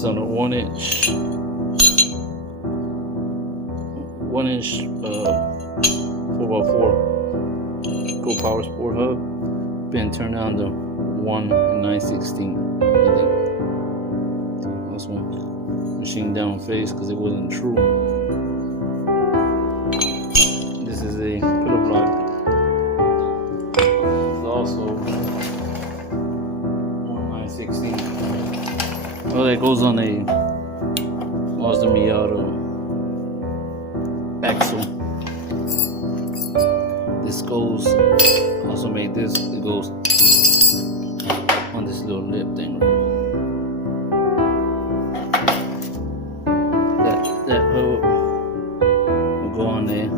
It's on a 1-inch 4x4 Go Power Sport hub. Been turned down to 1 9/16. I think that's one machine down face because it wasn't true. This is a pillow block. It's also 1 9/16. Oh, that goes on a Mazda Miata axle. This goes, also made this, it goes on this little lip thing. That hub will go on a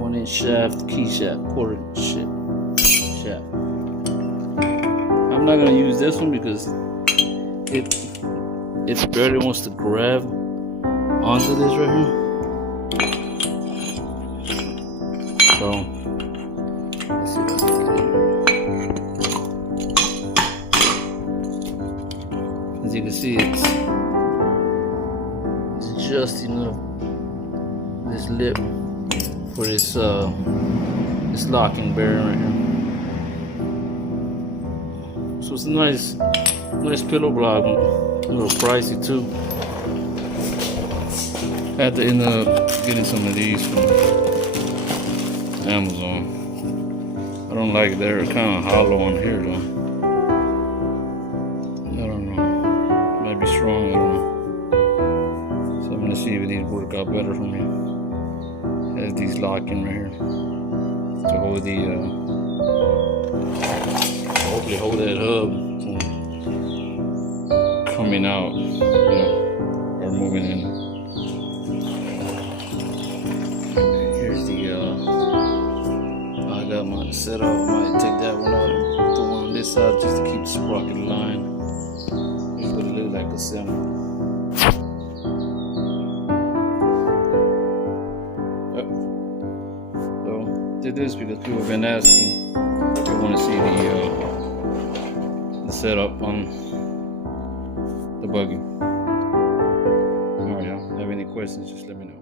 1-inch shaft, key shaft, quarter shaft. I'm not gonna use this one because it barely wants to grab onto this right here. So let's see what I can get in. As you can see, it's just enough this lip for this locking bearing right here. So it's a nice pillow block, a little pricey too. Had to end up getting some of these from Amazon. I don't like it. They're kind of hollow on here though. I don't know. Might be strong. I don't know. So I'm gonna see if these work out better for me. Has these locking right here to hold the hopefully hold that hub from coming out, or moving in. Here's the I got my setup. I might take that one out and put one on this side just to keep the sprocket line. Here's what it looks like assembled. So did this because people have been asking. They want to see the setup on the buggy. Alright, y'all. Have any questions? Just let me know.